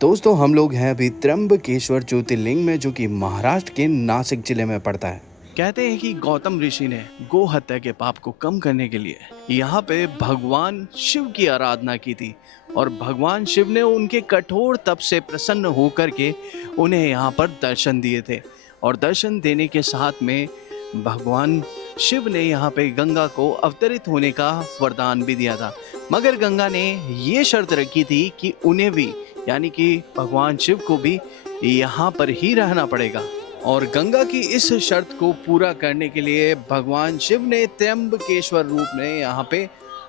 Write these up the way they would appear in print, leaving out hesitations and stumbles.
दोस्तों हम लोग हैं अभी त्र्यंबकेश्वर ज्योतिर्लिंग में, जो कि महाराष्ट्र के नासिक जिले में पड़ता है। कहते हैं कि गौतम ऋषि ने गो हत्या के पाप को कम करने के लिए यहाँ पे भगवान शिव की आराधना की थी और भगवान शिव ने उनके कठोर तप से प्रसन्न होकर के उन्हें यहाँ पर दर्शन दिए थे। और दर्शन देने के साथ में भगवान शिव ने यहाँ पे गंगा को अवतरित होने का वरदान भी दिया था। मगर गंगा ने ये शर्त रखी थी कि उन्हें भी, यानी कि भगवान शिव को भी यहाँ पर ही रहना पड़ेगा। और गंगा की इस शर्त को पूरा करने के लिए भगवान शिव ने त्र्यंबकेश्वर रूप में यहाँ पे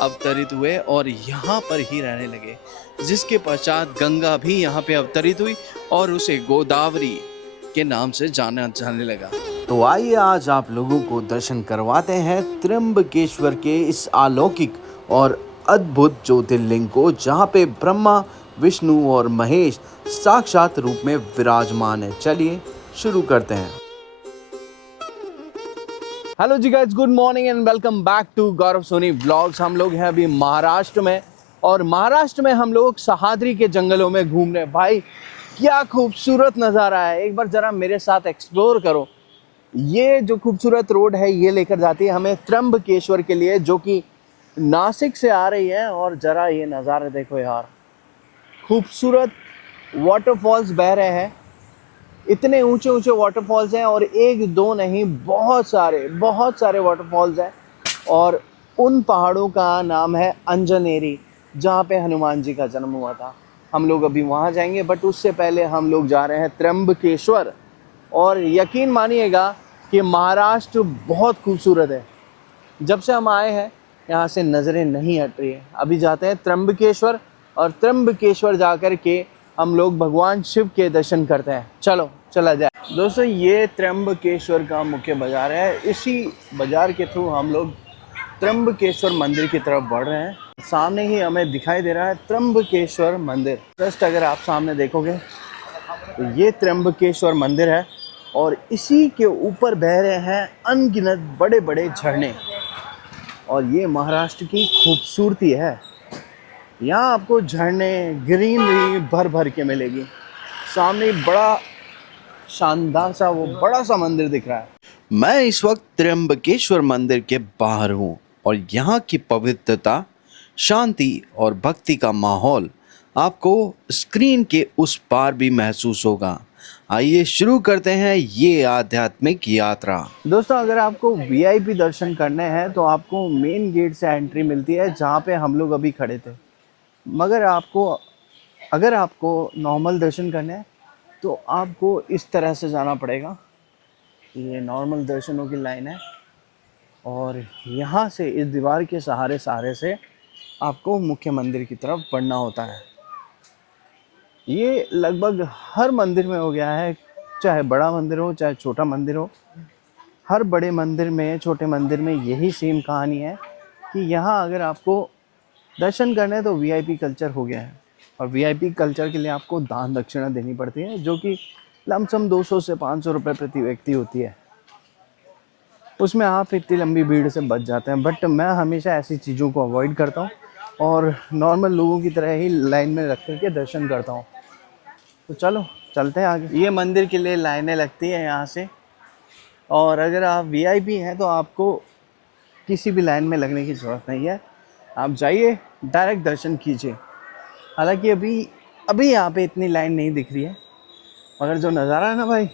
अवतरित हुए और यहाँ पर ही रहने लगे, जिसके पश्चात गंगा भी यहाँ पे अवतरित हुई और उसे गोदावरी के नाम से जाना जाने लगा। तो आइए आज आप लोगों को दर्शन करवाते हैं त्र्यंबकेश्वर के इस अलौकिक और अद्भुत ज्योतिर्लिंग को, जहाँ पे ब्रह्मा, विष्णु और महेश साक्षात रूप में विराजमान है। चलिए शुरू करते हैं। Hello ji guys, good morning and welcome back to Gaurav Soni vlogs. हम लोग हैं अभी महाराष्ट्र में और महाराष्ट्र में हम लोग सह्याद्री के जंगलों में घूम रहे हैं। भाई क्या खूबसूरत नज़ारा है, एक बार ज़रा मेरे साथ एक्सप्लोर करो। ये जो खूबसूरत रोड है ये लेकर जाती है हमें त्र्यंबकेश्वर के लिए, जो कि नासिक से आ रही है। और ज़रा ये नज़ारे देखो यार, खूबसूरत वाटरफॉल्स बह रहे हैं। इतने ऊंचे ऊंचे वाटरफॉल्स हैं और एक दो नहीं, बहुत सारे वाटरफॉल्स हैं। और उन पहाड़ों का नाम है अंजनेरी, जहाँ पे हनुमान जी का जन्म हुआ था। हम लोग अभी वहाँ जाएंगे, बट उससे पहले हम लोग जा रहे हैं त्र्यंबकेश्वर। और यकीन मानिएगा कि महाराष्ट्र बहुत खूबसूरत है। जब से हम आए हैं यहाँ से नज़रें नहीं हट रही है। अभी जाते हैं त्र्यंबकेश्वर और त्र्यंबकेश्वर जाकर के हम लोग भगवान शिव के दर्शन करते हैं। चलो चला जाए। दोस्तों ये त्र्यंबकेश्वर का मुख्य बाज़ार है। इसी बाज़ार के थ्रू हम लोग त्र्यंबकेश्वर मंदिर की तरफ बढ़ रहे हैं। सामने ही हमें दिखाई दे रहा है त्र्यंबकेश्वर मंदिर। जस्ट अगर आप सामने देखोगे तो ये त्र्यंबकेश्वर मंदिर है और इसी के ऊपर बह रहे हैं अनगिनत बड़े बड़े झरने। और ये महाराष्ट्र की खूबसूरती है। यहाँ आपको झरने, ग्रीनरी भर भर के मिलेगी। सामने बड़ा शानदार सा वो बड़ा सा मंदिर दिख रहा है। मैं इस वक्त त्र्यंबकेश्वर मंदिर के बाहर हूँ और यहाँ की पवित्रता, शांति और भक्ति का माहौल आपको स्क्रीन के उस पार भी महसूस होगा। आइए शुरू करते हैं ये आध्यात्मिक यात्रा। दोस्तों अगर आपको वीआईपी दर्शन करने हैं तो आपको मेन गेट से एंट्री मिलती है, जहाँ पे हम लोग अभी खड़े थे। मगर अगर आपको नॉर्मल दर्शन करने हैं तो आपको इस तरह से जाना पड़ेगा। ये नॉर्मल दर्शनों की लाइन है और यहाँ से इस दीवार के सहारे से आपको मुख्य मंदिर की तरफ बढ़ना होता है। ये लगभग हर मंदिर में हो गया है, चाहे बड़ा मंदिर हो चाहे छोटा मंदिर हो। हर बड़े मंदिर में, छोटे मंदिर में यही सेम कहानी है कि यहाँ अगर आपको दर्शन करने तो वीआईपी कल्चर हो गया है। और वीआईपी कल्चर के लिए आपको दान दक्षिणा देनी पड़ती है, जो कि लमसम 200 से 500 रुपये प्रति व्यक्ति होती है। उसमें आप इतनी लंबी भीड़ से बच जाते हैं। बट मैं हमेशा ऐसी चीज़ों को अवॉइड करता हूँ और नॉर्मल लोगों की तरह ही लाइन में रख कर के दर्शन करता हूँ। तो चलो चलते हैं आगे। ये मंदिर के लिए लाइनें लगती हैं यहाँ से। और अगर आप वीआईपी हैं तो आपको किसी भी लाइन में लगने की ज़रूरत नहीं है। आप जाइए, डायरेक्ट दर्शन कीजिए। हालांकि अभी यहाँ पे इतनी लाइन नहीं दिख रही है, मगर जो नज़ारा है ना भाई,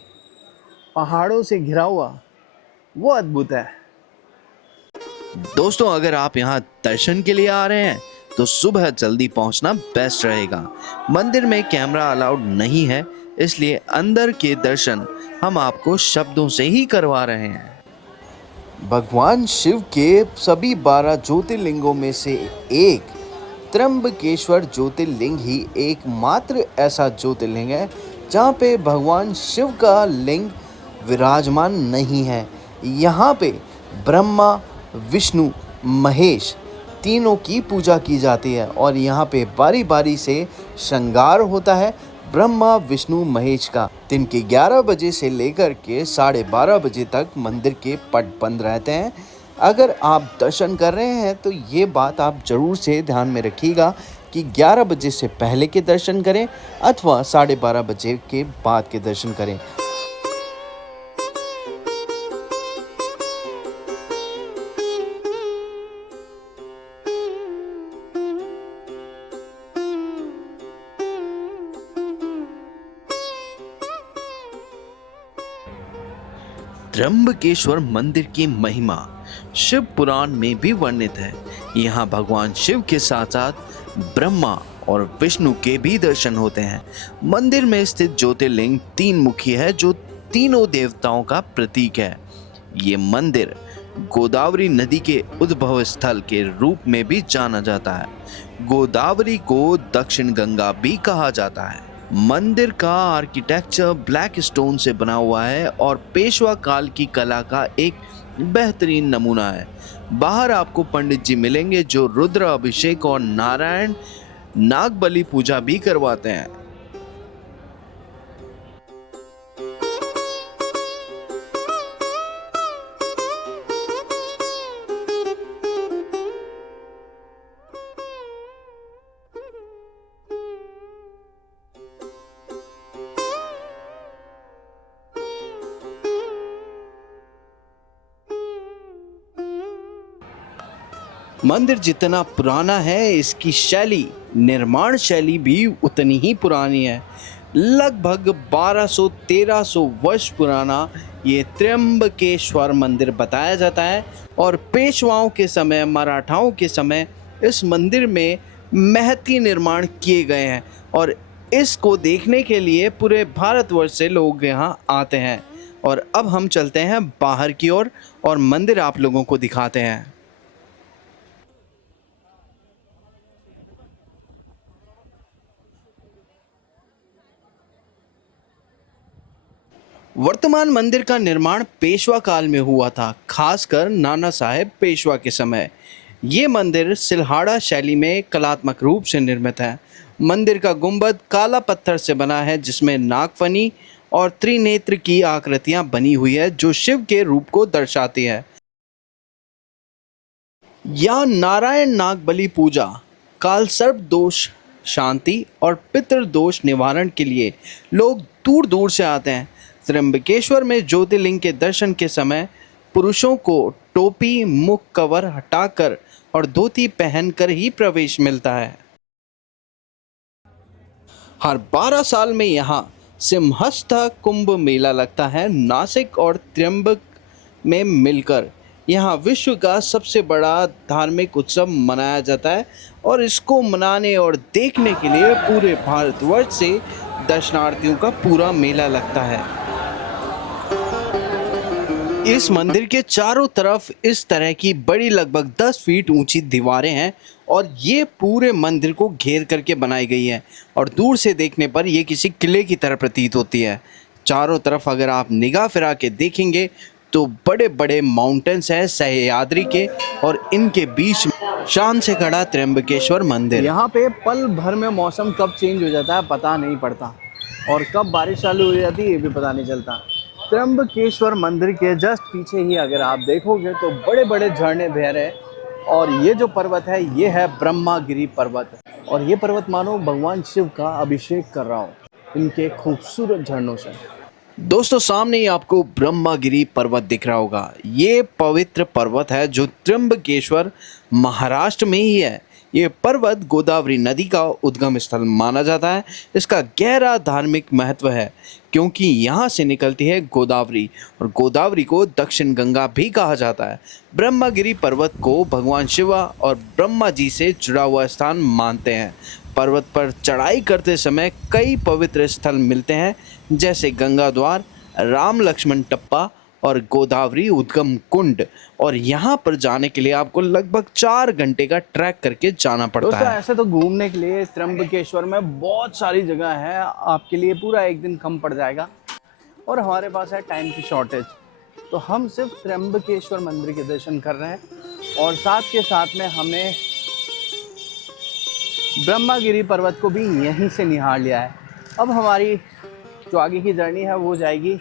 पहाड़ों से घिरा हुआ, वो अद्भुत है। दोस्तों अगर आप यहाँ दर्शन के लिए आ रहे हैं तो सुबह जल्दी पहुँचना बेस्ट रहेगा। मंदिर में कैमरा अलाउड नहीं है, इसलिए अंदर के दर्शन हम आपको शब्दों से ही करवा रहे हैं। भगवान शिव के सभी 12 ज्योतिर्लिंगों में से एक त्र्यंबकेश्वर ज्योतिर्लिंग ही एकमात्र ऐसा ज्योतिर्लिंग है जहाँ पे भगवान शिव का लिंग विराजमान नहीं है। यहाँ पे ब्रह्मा, विष्णु, महेश तीनों की पूजा की जाती है और यहाँ पे बारी बारी से श्रृंगार होता है ब्रह्मा, विष्णु, महेश का। दिन के 11 बजे से लेकर के 12:30 बजे तक मंदिर के पट बंद रहते हैं। अगर आप दर्शन कर रहे हैं तो ये बात आप ज़रूर से ध्यान में रखिएगा कि 11 बजे से पहले के दर्शन करें अथवा 12:30 बजे के बाद के दर्शन करें। त्र्यंबकेश्वर मंदिर की महिमा शिव पुराण में भी वर्णित है। यहाँ भगवान शिव के साथ साथ ब्रह्मा और विष्णु के भी दर्शन होते हैं। मंदिर में स्थित ज्योतिर्लिंग 3 मुखी है जो तीनों देवताओं का प्रतीक है। ये मंदिर गोदावरी नदी के उद्भव स्थल के रूप में भी जाना जाता है। गोदावरी को दक्षिण गंगा भी कहा जाता है। मंदिर का आर्किटेक्चर ब्लैक स्टोन से बना हुआ है और पेशवा काल की कला का एक बेहतरीन नमूना है। बाहर आपको पंडित जी मिलेंगे जो रुद्र अभिषेक और नारायण नागबलि पूजा भी करवाते हैं। मंदिर जितना पुराना है, इसकी शैली, निर्माण शैली भी उतनी ही पुरानी है। लगभग 1200-1300 वर्ष पुराना ये त्र्यंबकेश्वर मंदिर बताया जाता है और पेशवाओं के समय, मराठाओं के समय इस मंदिर में महती निर्माण किए गए हैं और इसको देखने के लिए पूरे भारतवर्ष से लोग यहाँ आते हैं। और अब हम चलते हैं बाहर की ओर और मंदिर आप लोगों को दिखाते हैं। वर्तमान मंदिर का निर्माण पेशवा काल में हुआ था, खासकर नाना साहेब पेशवा के समय। ये मंदिर सिल्हाड़ा शैली में कलात्मक रूप से निर्मित है। मंदिर का गुंबद काला पत्थर से बना है जिसमें नागफनी और त्रिनेत्र की आकृतियां बनी हुई है जो शिव के रूप को दर्शाती है। यहाँ नारायण नागबलि पूजा, काल सर्प दोष शांति और पितृदोष निवारण के लिए लोग दूर दूर से आते हैं। त्र्यंबकेश्वर में ज्योतिर्लिंग के दर्शन के समय पुरुषों को टोपी, मुख कवर हटाकर और धोती पहनकर ही प्रवेश मिलता है। हर 12 साल में यहाँ सिंहस्थ कुंभ मेला लगता है। नासिक और त्र्यंबक में मिलकर यहाँ विश्व का सबसे बड़ा धार्मिक उत्सव मनाया जाता है और इसको मनाने और देखने के लिए पूरे भारतवर्ष से दर्शनार्थियों का पूरा मेला लगता है। इस मंदिर के चारों तरफ इस तरह की बड़ी लगभग 10 फीट ऊंची दीवारें हैं और ये पूरे मंदिर को घेर करके बनाई गई है और दूर से देखने पर ये किसी किले की तरह प्रतीत होती है। चारों तरफ अगर आप निगाह फिरा के देखेंगे तो बड़े बड़े माउंटेन्स हैं सह्याद्री के और इनके बीच शान से खड़ा त्र्यंबकेश्वर मंदिर। यहाँ पे पल भर में मौसम कब चेंज हो जाता है पता नहीं पड़ता और कब बारिश चालू हो जाती है ये भी पता नहीं चलता। त्र्यंबकेश्वर मंदिर के जस्ट पीछे ही अगर आप देखोगे तो बड़े बड़े झरने बह रहे हैं और ये जो पर्वत है ये है ब्रह्मागिरी पर्वत और ये पर्वत मानो भगवान शिव का अभिषेक कर रहा हो इनके खूबसूरत झरनों से। दोस्तों सामने ही आपको ब्रह्मागिरी पर्वत दिख रहा होगा। ये पवित्र पर्वत है जो त्र्यंबकेश्वर महाराष्ट्र में ही है। ये पर्वत गोदावरी नदी का उद्गम स्थल माना जाता है। इसका गहरा धार्मिक महत्व है क्योंकि यहाँ से निकलती है गोदावरी और गोदावरी को दक्षिण गंगा भी कहा जाता है। ब्रह्मागिरी पर्वत को भगवान शिवा और ब्रह्मा जी से जुड़ा हुआ स्थान मानते हैं। पर्वत पर चढ़ाई करते समय कई पवित्र स्थल मिलते हैं जैसे गंगा द्वार, राम लक्ष्मण टप्पा और गोदावरी उद्गम कुंड और यहाँ पर जाने के लिए आपको लगभग 4 घंटे का ट्रैक करके जाना पड़ता है। ऐसे तो घूमने के लिए त्र्यंबकेश्वर में बहुत सारी जगह है, आपके लिए पूरा एक दिन कम पड़ जाएगा और हमारे पास है टाइम की शॉर्टेज, तो हम सिर्फ त्र्यंबकेश्वर मंदिर के दर्शन कर रहे हैं और साथ के साथ में हमने ब्रह्मागिरी पर्वत को भी यहीं से निहार लिया है। अब हमारी जो आगे की जर्नी है वो जाएगी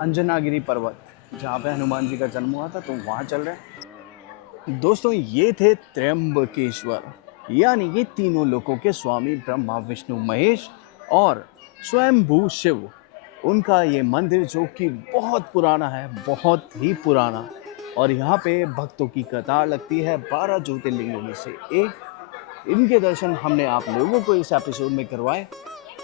अंजनागिरी पर्वत जहाँ पे हनुमान जी का जन्म हुआ था, तो वहाँ चल रहे हैं। दोस्तों ये थे त्र्यंबकेश्वर यानी कि तीनों लोकों के स्वामी ब्रह्मा विष्णु महेश और स्वयंभू शिव। उनका ये मंदिर जो कि बहुत पुराना है, बहुत ही पुराना। और यहाँ पे भक्तों की कतार लगती है। 12 ज्योतिर्लिंगों में से एक। इनके दर्शन हमने आप लोगों को इस एपिसोड में करवाए।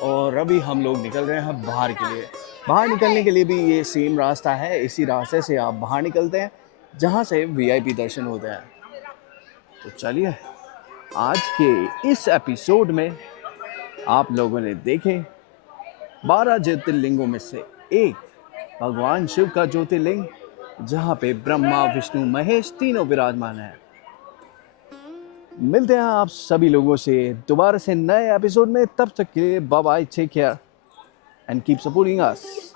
और अभी हम लोग निकल रहे हैं बाहर के लिए। बाहर निकलने के लिए भी ये सेम रास्ता है। इसी रास्ते से आप बाहर निकलते हैं जहाँ से वीआईपी दर्शन होते हैं। तो चलिए, आज के इस एपिसोड में आप लोगों ने देखे 12 ज्योतिर्लिंगों में से एक भगवान शिव का ज्योतिर्लिंग, जहाँ पे ब्रह्मा विष्णु महेश तीनों विराजमान हैं। मिलते हैं आप सभी लोगों से दोबारा से नए एपिसोड में। तब तक के लिए bye bye, take care and keep supporting us.